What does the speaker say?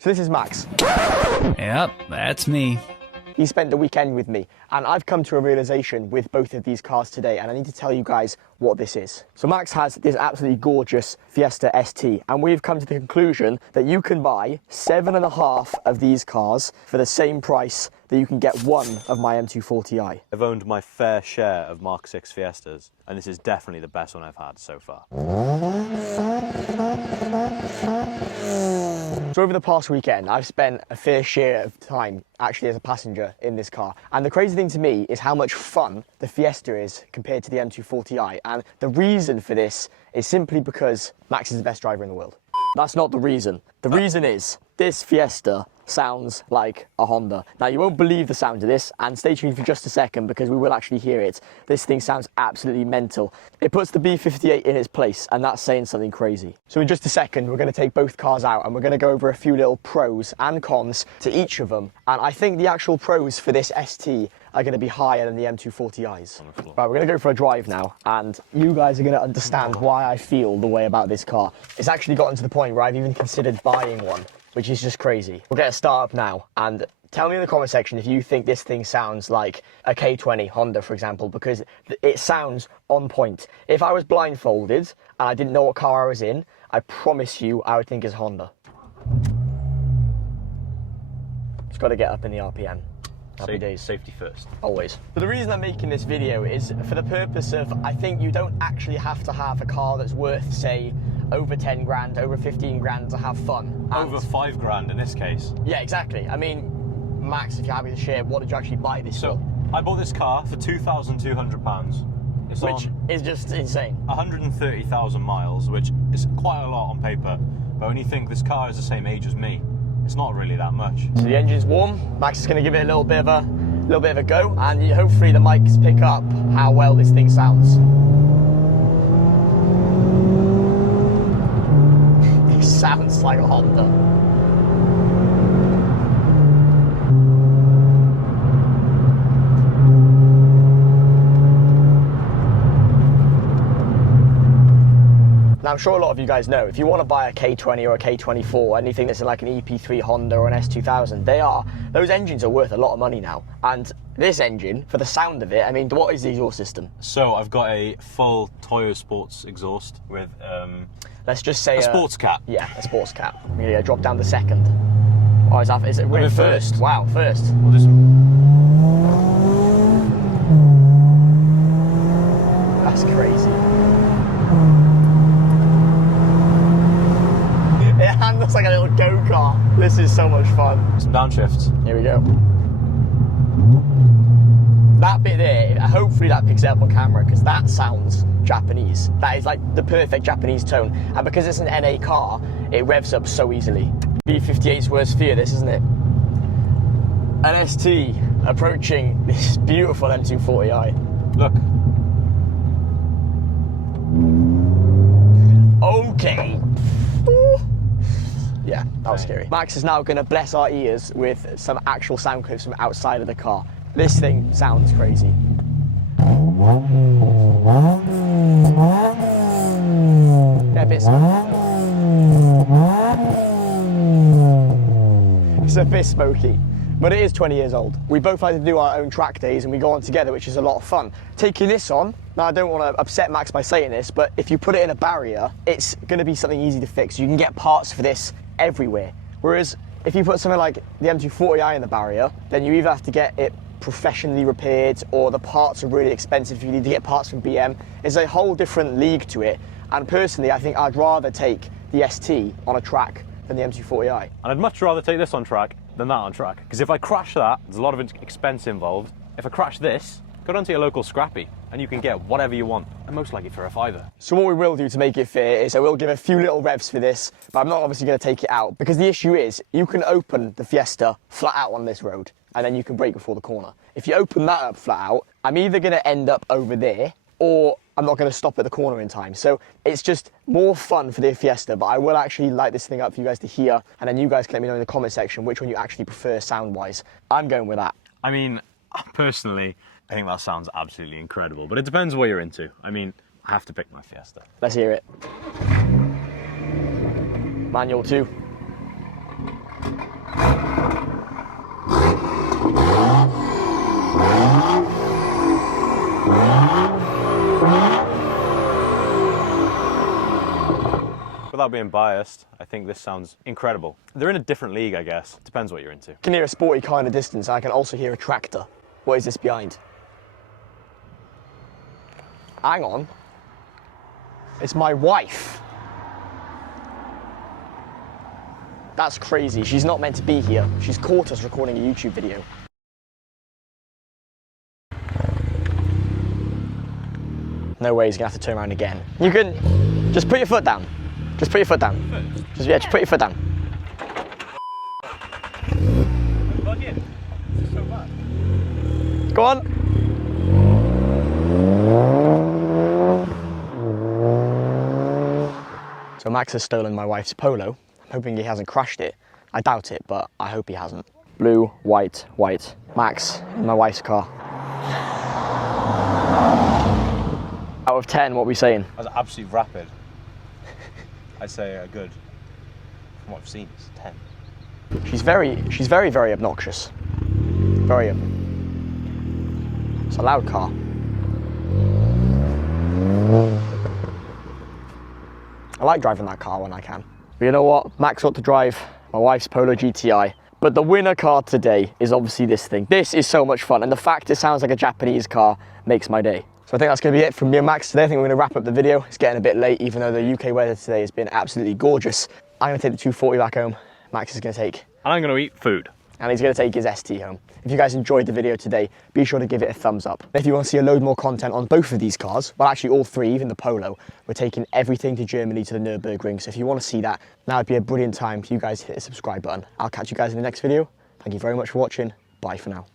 So this is Max. Yep, that's me. He spent the weekend with me, and I've come to a realization with both of these cars today, and I need to tell you guys what this is. So Max has this absolutely gorgeous Fiesta ST, and we've come to the conclusion that you can buy 7.5 of these cars for the same price that you can get one of my M240i. I've owned my fair share of Mark 6 Fiestas, and this is definitely the best one I've had so far. So over the past weekend, I've spent a fair share of time actually as a passenger in this car. And the crazy thing to me is how much fun the Fiesta is compared to the M240i. And the reason for this is simply because Max is the best driver in the world. That's not the reason. The reason is this Fiesta sounds like a Honda. Now you won't believe the sound of this, and stay tuned for just a second because we will actually hear it. This thing sounds absolutely mental. It puts the B58 in its place, and that's saying something crazy. So in just a second, we're going to take both cars out and we're going to go over a few little pros and cons to each of them. And I think the actual pros for this ST are going to be higher than the M240i's. Right, we're going to go for a drive now, and you guys are going to understand why I feel the way about this car. It's actually gotten to the point where I've even considered buying one, which is just crazy. We'll get a start up now, and tell me in the comment section if you think this thing sounds like a K20 Honda, for example, because it sounds on point. If I was blindfolded and I didn't know what car I was in, I promise you I would think it's Honda. Just got to get up in the RPM. Happy days. Safety first. Always. But the reason I'm making this video is for the purpose of, I think you don't actually have to have a car that's worth, say, over 10 grand, over 15 grand to have fun. And over 5 grand in this case. yeah, exactly. I mean, Max, if you're happy to share, what did you actually buy this for? I bought this car for £2,200. It's Which is just insane. 130,000 miles, which is quite a lot on paper. But when you think this car is the same age as me, it's not really that much. So the engine's warm. Max is going to give it a little bit of a go, and hopefully the mics pick up how well this thing sounds. It sounds like a Honda. Now, I'm sure a lot of you guys know, if you want to buy a K20 or a K24, anything that's in like an EP3 Honda or an S2000, those engines are worth a lot of money now. And this engine, for the sound of it, I mean, what is the exhaust system? So I've got a full Toyo Sports exhaust with let's just say a sports cap. Yeah, a sports cap. I'm going to drop down to second. Oh, is it we're in first? Wow, first. We'll just... That's crazy. It handles like a little go-kart. This is so much fun. Some downshifts. Here we go. That bit there, hopefully that picks it up on camera, because that sounds Japanese. That is like the perfect Japanese tone. And because it's an NA car, it revs up so easily. B58's worst fear, this, isn't it? An ST approaching this beautiful M240i. Look. Okay. Yeah, that was scary. Max is now going to bless our ears with some actual sound clips from outside of the car. This thing sounds crazy. Yeah, a bit smoky. It's a bit smoky, but it is 20 years old. We both like to do our own track days and we go on together, which is a lot of fun. Taking this on, now I don't want to upset Max by saying this, but if you put it in a barrier, it's going to be something easy to fix. You can get parts for this everywhere. Whereas if you put something like the M240i in the barrier, then you either have to get it professionally repaired or the parts are really expensive if you need to get parts from BM. It's a whole different league to it. And personally, I think I'd rather take the ST on a track than the M240i. And I'd much rather take this on track than that on track. Because if I crash that, there's a lot of expense involved. If I crash this, go down to your local scrappy and you can get whatever you want, and most likely for a £5. So what we will do to make it fair is I will give a few little revs for this, but I'm not obviously going to take it out, because the issue is you can open the Fiesta flat out on this road and then you can brake before the corner. If you open that up flat out, I'm either going to end up over there or I'm not going to stop at the corner in time. So it's just more fun for the Fiesta, but I will actually light this thing up for you guys to hear, and then you guys can let me know in the comment section which one you actually prefer sound-wise. I'm going with that. I mean, personally, I think that sounds absolutely incredible, but it depends what you're into. I mean, I have to pick my Fiesta. Let's hear it. Manual 2. Without being biased, I think this sounds incredible. They're in a different league, I guess. Depends what you're into. I can hear a sporty car in the distance, and I can also hear a tractor. What is this behind? Hang on. It's my wife. That's crazy. She's not meant to be here. She's caught us recording a YouTube video. No way he's gonna have to turn around again. You can just put your foot down. Just put your foot down. Just put your foot down. Go on. So Max has stolen my wife's Polo. I'm hoping he hasn't crashed it. I doubt it, but I hope he hasn't. Blue, white, white. Max in my wife's car. Out of 10, what are we saying? That was absolutely rapid. I'd say a good, from what I've seen, it's 10. She's very, very obnoxious. Very. It's a loud car. I like driving that car when I can. But you know what? Max ought to drive my wife's Polo GTI. But the winner car today is obviously this thing. This is so much fun, and the fact it sounds like a Japanese car makes my day. So I think that's going to be it from me and Max today. I think we're going to wrap up the video. It's getting a bit late, even though the UK weather today has been absolutely gorgeous. I'm going to take the 240 back home. Max is going to take... And I'm going to eat food. And he's going to take his ST home. If you guys enjoyed the video today, be sure to give it a thumbs up. If you want to see a load more content on both of these cars, well actually all three, even the Polo, we're taking everything to Germany to the Nürburgring. So if you want to see that, now would be a brilliant time for you guys to hit the subscribe button. I'll catch you guys in the next video. Thank you very much for watching. Bye for now.